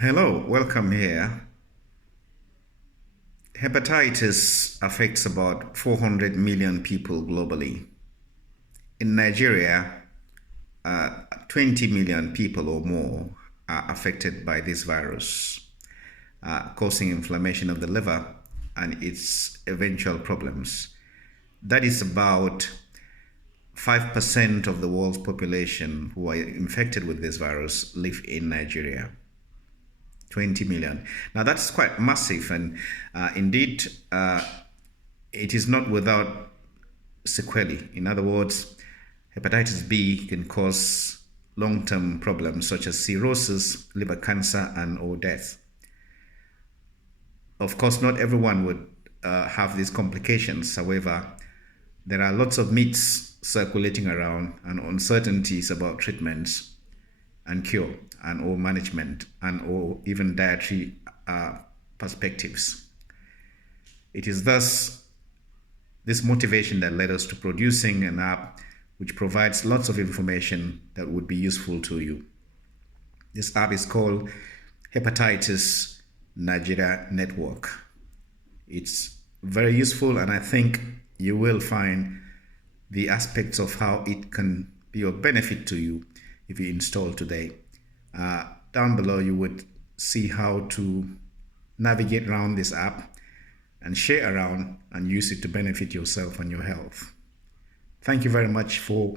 Hello, welcome here. Hepatitis affects about 400 million people globally. In Nigeria, 20 million people or more are affected by this virus, causing inflammation of the liver and its eventual problems. That is about 5% of the world's population who are infected with this virus live in Nigeria. 20 million. Now that's quite massive, and indeed, it is not without sequelae. In other words, hepatitis B can cause long-term problems such as cirrhosis, liver cancer, and/or death. Of course, not everyone would have these complications. However, there are lots of myths circulating around and uncertainties about treatments and cure and or management and or even dietary perspectives. It is thus this motivation that led us to producing an app which provides lots of information that would be useful to you. This app is called Hepatitis Nigeria Network. It's very useful, and I think you will find the aspects of how it can be of benefit to you if you install today. Down below, you would see how to navigate around this app and share around and use it to benefit yourself and your health. Thank you very much for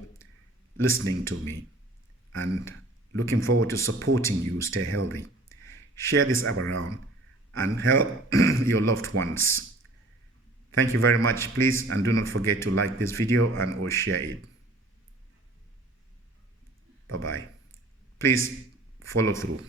listening to me, and looking forward to supporting you stay healthy. Share this app around and help your loved ones. Thank you very much. Please, and do not forget to like this video and or share it. Bye-bye. Please follow through.